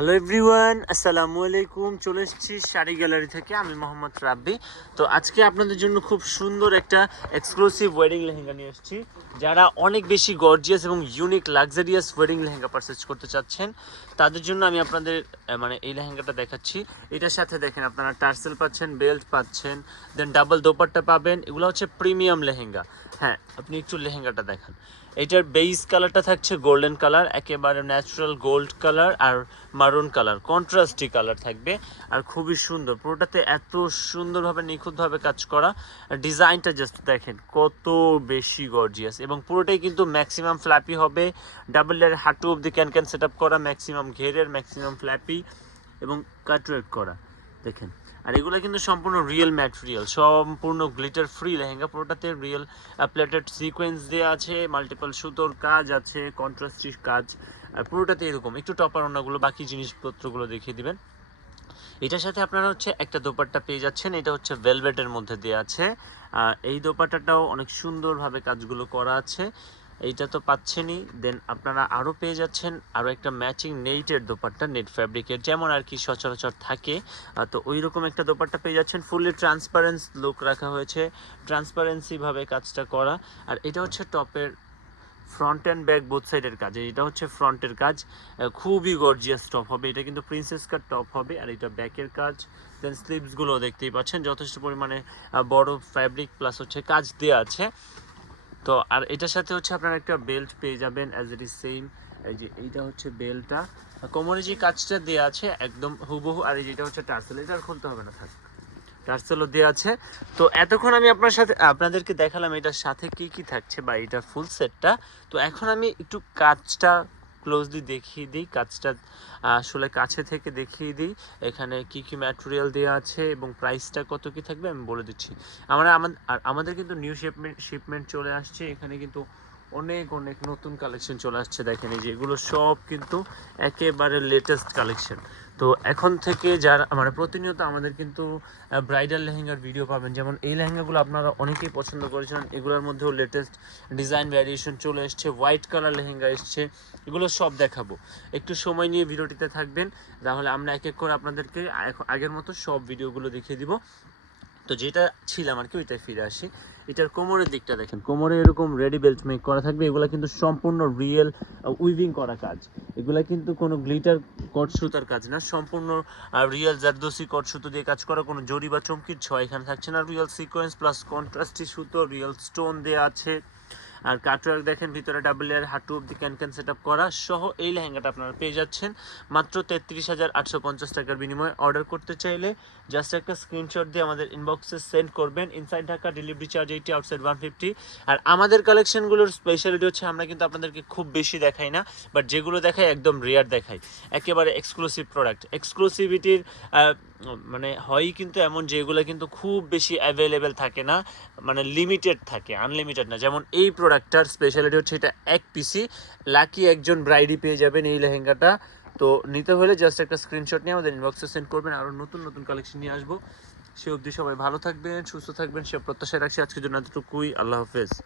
Hello everyone আসসালামু আলাইকুম চলে এসেছি শাড়ি গ্যালারি থেকে। আমি মোহাম্মদ রাব্বি। তো আজকে আপনাদের জন্য খুব সুন্দর একটা এক্সক্লুসিভ ওয়েডিং লেহেঙ্গা নিয়ে এসেছি। যারা অনেক বেশি গর্জিয়াস এবং unique luxurious wedding lehenga purchase করতে চাচ্ছেন, তাদের জন্য আমি আপনাদের মানে এই লেহেঙ্গাটা দেখাচ্ছি। এটার সাথে দেখেন আপনারা টার্সেল পাচ্ছেন বেল্ট পাচ্ছেন দেন ডাবল দোপাট্টা পাবেন। এগুলো হচ্ছে প্রিমিয়াম লেহেঙ্গা। হ্যাঁ আপনি একটু লেহেঙ্গাটা দেখান। এটার বেস কালারটা থাকছে গোল্ডেন কালার একেবারে ন্যাচারাল গোল্ড কালার আর মারুন কালার কন্ট্রাস্টি কালার থাকবে আর খুবই সুন্দর। পুরোটাতে এত সুন্দরভাবে নিখুঁতভাবে কাজ করা। ডিজাইনটা জাস্ট দেখেন, কত বেশি গর্জিয়াস এবং পুরোটাই কিন্তু ম্যাক্সিমাম ফ্ল্যাপি হবে। ডাবল লেয়ার হাঁটু অব্দি ক্যান ক্যান সেট করা ম্যাক্সিমাম ঘেরের ম্যাক্সিমাম ফ্ল্যাপি এবং কাটওয়ার্ক করা। দেখেন। আর এগুলো কিন্তু সম্পূর্ণ রিয়েল ম্যাটেরিয়াল সম্পূর্ণ গ্লিটার ফ্রি লেহেঙ্গা পুরোটাতে রিয়েল প্লেটেড সিকোয়েন্স দেওয়া আছে মাল্টিপল সুতোর কাজ আছে কন্ট্রাস্টির কাজ আর পুরোটাতে এরকম। একটু টপার অন্যগুলো, বাকি জিনিসপত্রগুলো দেখিয়ে দিবেন। এটার সাথে আপনারা হচ্ছে একটা দোপাট্টা পেয়ে যাচ্ছেন, এটা হচ্ছে ভেলভেটের মধ্যে দেওয়া আছে। এই দোপাট্টাটাও অনেক সুন্দরভাবে কাজগুলো করা আছে। এইটা তো পাচ্ছেনই। দেন আপনারা আরও পেয়ে যাচ্ছেন আরও একটা ম্যাচিং নেটের দোপাট্টা নেট ফ্যাব্রিকের যেমন আর কি সচরাচর থাকে। তো ওই রকম একটা দোপাট্টা পেয়ে যাচ্ছেন। ফুললি ট্রান্সপারেন্স লুক রাখা হয়েছে। ট্রান্সপারেন্সিভাবে কাজটা করা। আর এটা হচ্ছে টপের ফ্রন্ট অ্যান্ড ব্যাক বোথ সাইডের কাজ। এটা হচ্ছে ফ্রন্টের কাজ। খুবই গর্জিয়াস টপ হবে। এটা কিন্তু প্রিন্সেস কাট টপ হবে। আর এটা ব্যাকের কাজ। দেন স্লিভসগুলো দেখতেই পাচ্ছেন। যথেষ্ট পরিমাণে বড় ফ্যাব্রিক প্লাস হচ্ছে কাজ দেওয়া আছে। তো আর এটার সাথে হচ্ছে আপনারা একটা বেল্ট পেয়ে যাবেন অ্যাজ ইট ইজ সেম এই যে এইটা হচ্ছে বেল্টটা। কোমরে যে কাজটা দেওয়া আছে, একদম হুবহু। আর যেটা হচ্ছে টার্সেল, এটা আর খুলতে হবে না, থাক। টার্সেলও দেওয়া আছে। তো এতক্ষণ আমি আপনার সাথে, আপনাদেরকে দেখালাম এটার সাথে কি কি থাকছে বা এটা ফুল সেটটা তো এখন আমি একটু কাজটা ক্লোজলি দেখিয়ে দিই, কাজটা, আসলে কাছে থেকে দেখিয়ে দিই, এখানে কি কি ম্যাটেরিয়াল দেওয়া আছে এবং প্রাইসটা কত কি থাকবে আমি বলে দিচ্ছি। আমরা আমাদের কিন্তু নিউ শিপমেন্ট শিপমেন্ট চলে আসছে, এখানে কিন্তু অনেক অনেক নতুন কালেকশন চলে আসছে, দেখেন এই যে, এগুলো সব কিন্তু একেবারে লেটেস্ট কালেকশন তো এখন থেকে যারা মানে প্রতিনিয়ত আমাদের কিন্তু ব্রাইডাল লেহেঙ্গার ভিডিও পাবেন। যেমন এই লেহেঙ্গাগুলো আপনারা অনেকেই পছন্দ করেছেন। এগুলোর মধ্যেও লেটেস্ট ডিজাইন ভ্যারিয়েশন চলে এসছে। হোয়াইট কালার লেহেঙ্গা এসছে। এগুলো সব দেখাবো। একটু সময় নিয়ে ভিডিওটিতে থাকবেন। তাহলে আমরা এক এক করে আপনাদেরকে আগ- আগের মতো সব ভিডিওগুলো দেখিয়ে দিব। তো যেটা ছিলাম আর কি ওইটাই ফিরে আসি। এটার কোমরের দিকটা দেখেন। কোমরে এরকম রেডি বেল্ট মেক করা থাকবে, এগুলো কিন্তু সম্পূর্ণ রিয়েল উইভিং করা কাজ। এগুলা কিন্তু কোনো গ্লিটার কট সুতার কাজ না, সম্পূর্ণ রিয়েল জারদোসি কট সুতো দিয়ে কাজ করা, কোনো জরি বা চমকির ছয় এখানে থাকছে না। রিয়েল সিকোয়েন্স প্লাস কন্ট্রাস্টি সুতো রিয়েল স্টোন দেওয়া আছে। আর কাটওয়ার্ক দেখেন, ভিতরে ডাবল লেয়ার হাঁটু অব্দি ক্যান ক্যান সেট করা সহ এই লেহেঙ্গাটা আপনারা পেয়ে যাচ্ছেন। মাত্র তেত্রিশ হাজার আটশো পঞ্চাশ টাকার বিনিময়ে অর্ডার করতে চাইলে জাস্ট একটা স্ক্রিনশট দিয়ে আমাদের ইনবক্সে সেন্ড করবেন। Inside Dhaka delivery charge eighty outside one fifty আর আমাদের কালেকশনগুলোর স্পেশালিটি হচ্ছে আমরা কিন্তু আপনাদেরকে খুব বেশি দেখাই না বাট যেগুলো দেখাই একদম রেয়ার দেখাই। একেবারে এক্সক্লুসিভ প্রোডাক্ট এক্সক্লুসিভিটির মানে হয়ই কিন্তু এমন যেগুলো কিন্তু খুব বেশি অ্যাভেলেবেল থাকে না মানে লিমিটেড থাকে আনলিমিটেড না। যেমন এই প্রোডাক্টটার স্পেশালিটি হচ্ছে এটা এক পিসি লাকি একজন ব্রাইডি পেয়ে যাবেন এই লেহেঙ্গাটা। তো নিতে হলে জাস্ট একটা স্ক্রিনশট নিয়ে আমাদের ইনবক্সে সেন্ড করবেন। আরও নতুন নতুন কালেকশন নিয়ে আসব। সে অবধি সবাই ভালো থাকবেন, সুস্থ থাকবেন, সে প্রত্যাশায় রাখছি। আজকের জন্য এতটুকুই। আল্লাহ হাফেজ।